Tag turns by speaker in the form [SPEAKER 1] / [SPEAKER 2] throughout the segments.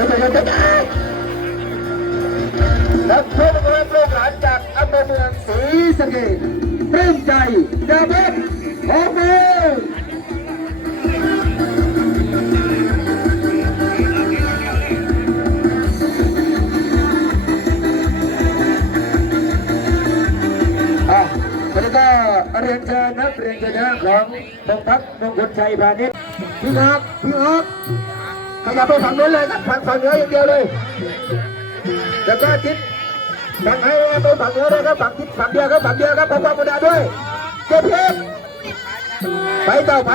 [SPEAKER 1] ดี๋ยวเดี๋ยวเดี๋ยวนักชกมวยลูกหลานจากอำเภอเมืองศรีสะเกษปลื้มใจดาวิดโอเบเรียนเชิญนะเรียนเชิญนะของตงพักมงคลชัยพาณิชย์พี่นักพี่ออกข ยับไปฝั่งนู้นเลยครับฝั่งฝั่งเหนืออย่างเดียวเลยแล้วก็ทิศฝั่งให้ไปฝั่งเหนือเลยครับฝั่งทิศฝั่งเดียวครับฝั่งเดียวครับพระพุทธด้วยเก็บเพชรไปเจ้าไป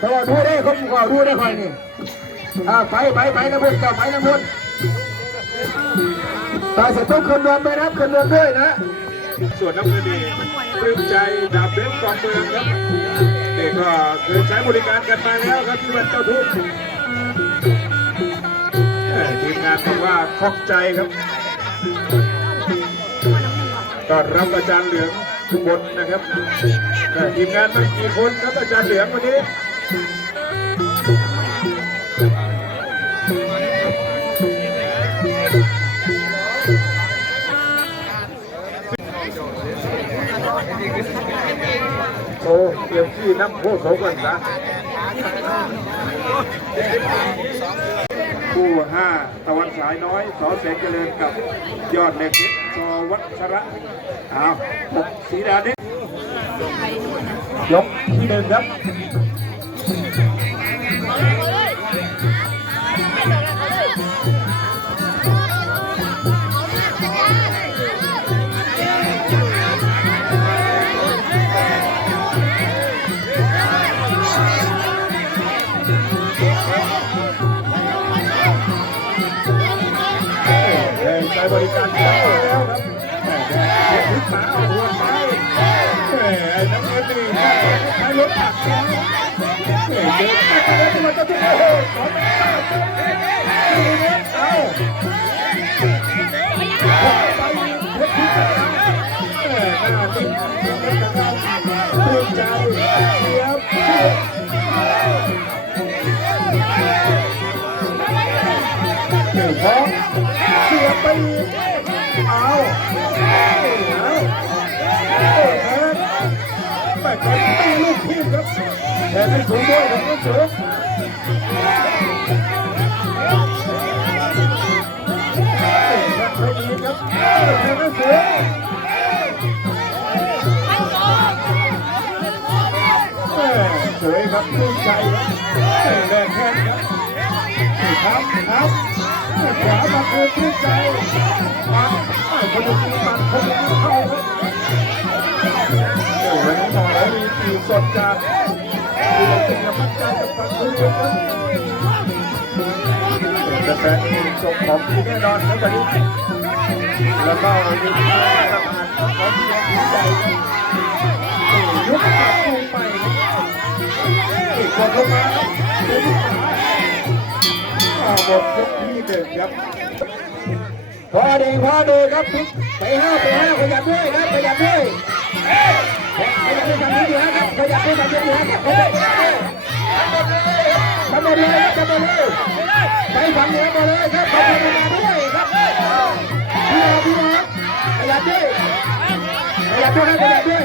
[SPEAKER 1] พอดูได้เขาขอดูได้คอยนี่อ่าไปไปไปนะพุทธเจ้าไปนะพุทธตายเสร็จต้องคืนรวมไปนะคืนรวมด้วยนะ
[SPEAKER 2] ส่วนน้ำเงินดีปลื้มใจดาบเบนกองเมืองครับเด็กก็เคยใช้บริการกันมาแล้วครับที่วัดเจ้าทุกข์ คล่องใจครับต้อนรับอาจารย์เหลืองทุกบนนะครับแต่ทีมงานม่กี่คนครับอาจารย์เหลืองวันนี้โอ้เตรียมที่น้ำโพโสกันนะ คู่ห้าตะวันสายน้อยสอแสงเจริญกับยอดเหล็กเพชรชวัชระอ้าวสีดาเด็กยกที่หนึ่งครับ ใจบริการแล้วครับแม่พิษขาเอาหัวไปแหมน้ำเงินนี่ใช้รถตักแล้วแม่เดินไปแล้วมันจะถึงโอ้โหขอไม่ได้เอาเพชรพิษขาแม่หน้าติดปลื้มใจเสียบ ไปอีกเอาเอาโอ้แทงไปก่อนตีลูกทีมครับแทงไม่สูงด้วยครับไม่สูงแทงไม่ดีครับแทงไม่สูงแม่สวยครับชื่นใจครับแม่แรกแข้งครับครับครับ ขวามาคือชื่นใจมาคนดูมันคนดูเข้าโอ้โหวันนี้หมอมีคิวสดจากดูเป็นกำลังใจกับฟังคุณผู้ชมแต่แฟนนี่จบของที่แน่นอนครับวันนี้แล้วก็มีทางสะพานของเพียงใจ หมดยกที่หนึ่งครับ
[SPEAKER 1] พอดีพอดีครับพลิกไปห้าไปห้าขยับด้วยครับขยับด้วยขยับด้วยทำนี้อยู่แล้วครับขยับด้วยทำนี้อยู่แล้วครับทำหมดเลยทำหมดเลยไปฝั่งเหนือหมดเลยครับไปฝั่งเหนือด้วยครับพี่น้องพี่น้องขยับด้วยขยับด้วยขยับด้วย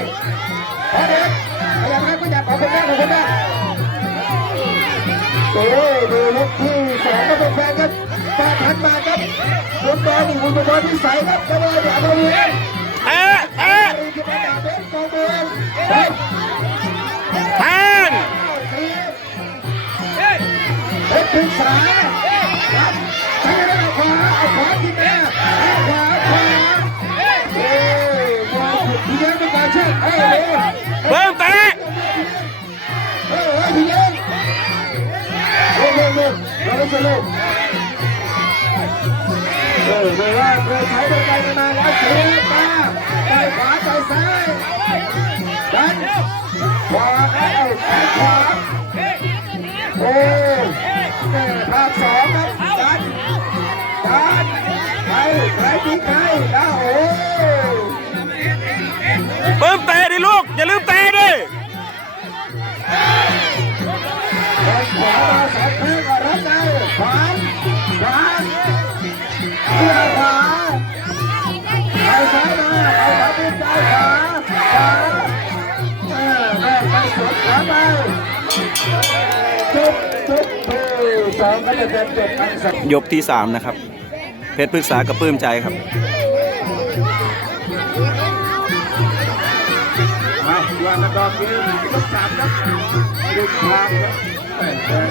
[SPEAKER 1] คุณบอลนี่คุณบอลที่ใสครับก็เลยอย่ามาเวีย
[SPEAKER 3] เอ๊ะเอ๊ะ
[SPEAKER 1] ที่มาด่าเองเมือเฮ้ย
[SPEAKER 3] แทง
[SPEAKER 1] เพชรพิษาครับใช้ได้ขวาเอาขวาที่แม่ขวาขวาเอ้ยมองพี่เลี้ยงเป็นการเชื่อเอ้ยเอ้ย
[SPEAKER 3] เบิ่มเตะ
[SPEAKER 1] เอ้ยพี่เลี้ยงเร็วเร็วเร็วเราต้องเร็วเออเวลาเคยใช้บริการกันมาแล้วเสียมาไปขวาไปซ้ายดันขวาเอ้าไปขวาโอ้ภาคสองครับดันดันใครใครที่ใครแล้วโอ้
[SPEAKER 3] เบิ่มเตะดิลูกอย่าลืมเตะ
[SPEAKER 1] ย
[SPEAKER 3] กที่สามนะครับ เพชรพฤกษากับปลื้มใจครับ
[SPEAKER 2] อะยานดอกเกมยกสามครับดูทางครับ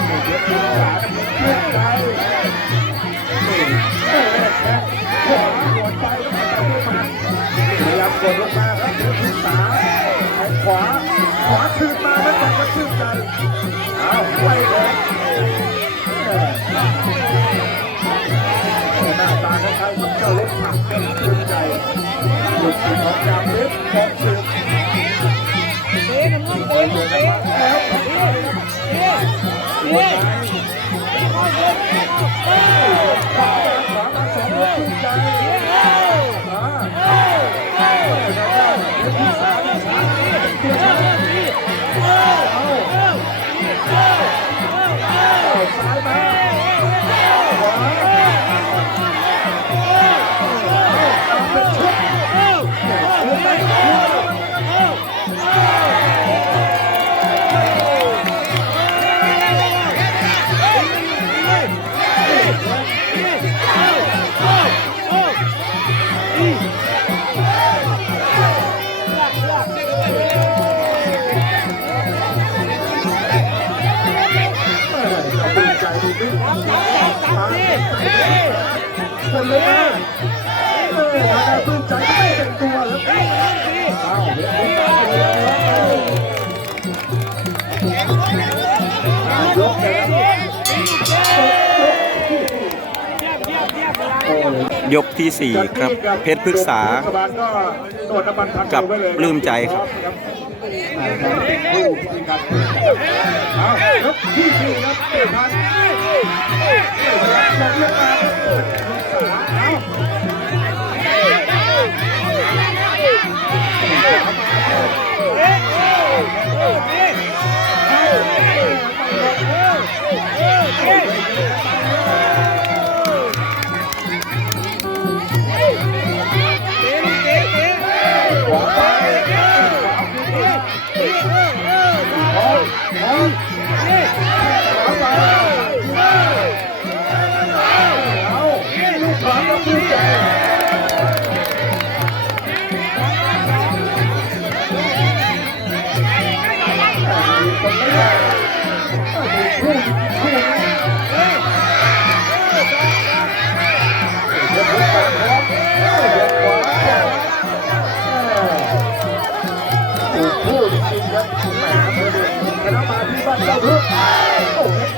[SPEAKER 2] กับเจ้ารถผักเป็นชื่นใจหยุดของยามเล็บของสืบคน ยก
[SPEAKER 3] ที่ 4 ครับ เพชรพฤกษา กับปลื้มใจครับ
[SPEAKER 2] ที่สี่ครับ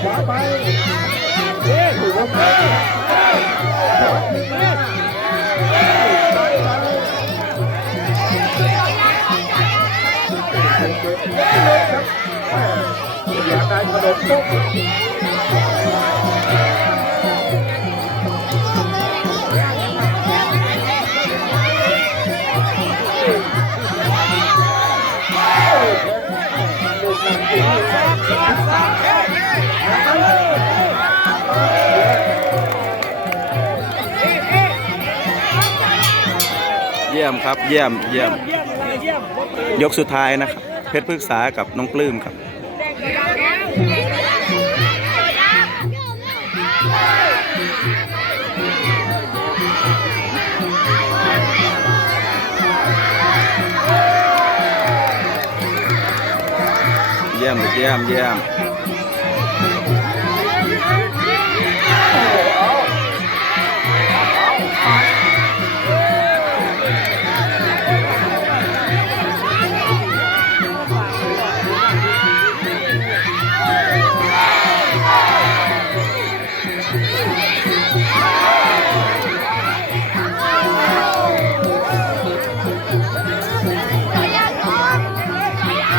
[SPEAKER 2] อ้ยขวาไปถือว่าแพ้อย่าได้ขนมต้ม
[SPEAKER 3] ยี่ยมครับเยี่ยมเยี่ยม ยกสุดท้ายนะครับ เพชรพฤกษากับน้องปลื้มครับ เยี่ยมเยี่ยมเยี่ยม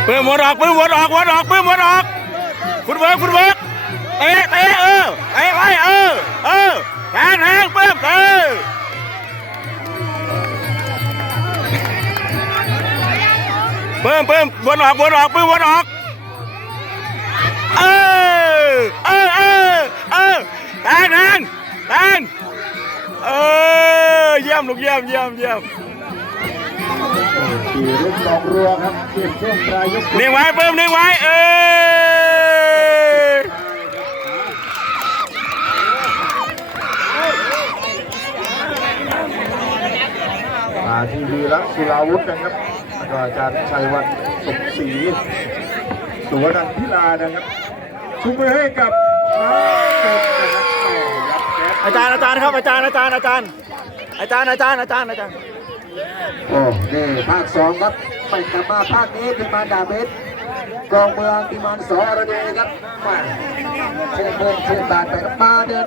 [SPEAKER 3] ปื้มวนออกปื้มวนออกวนออกปื้มวนออกคุณเวิร์กคุณเวิร์กเตะเตะเออเตะไปเออเออแทงแทงปื้มเออปื้มปื้มวนออกวนออกปื้มวนออกเออเออเออเออแทงแทงแทงเออเยี่ยมลูกเยี่ยมเยี่ยมเยี่ยม
[SPEAKER 2] ขี่รุ่นกองรัวครับเก็บช่วงปลายยก
[SPEAKER 3] นิ่งไว้เพิ่มนิ่งไว้เออ
[SPEAKER 2] มาทีวีรักสุราวุธนะครับแล้วก็อาจารย์ชัยวัฒน์สมศรีสุวรรณพิลานะครับชุมมือให้กับน้องเป็ดนะครับแหม่ยัดแก๊ส
[SPEAKER 3] อาจารย์อาจารย์ครับอาจารย์อาจารย์อาจารย์อาจารย์อาจารย์อาจารย์อาจารย์
[SPEAKER 1] โอ้นี่ภาคสองครับไปกลับมาภาคนี้ทีมงานดาเมสกองเมืองทีมงานสอระเดครับมาเชิญเมืองเชิญบานไปครับมาเดิน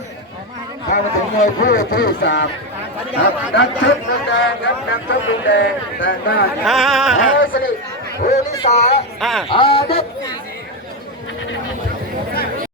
[SPEAKER 1] ทางมาถึงมวยคู่ที่สามครับนักชกมุมแดงครับนักชกมุมแดงแดงหน้า
[SPEAKER 3] อ่าอ่า
[SPEAKER 1] เฮ้
[SPEAKER 3] อ่าย
[SPEAKER 1] สนิทโอลิสา
[SPEAKER 3] อ่า
[SPEAKER 1] อาเด็ก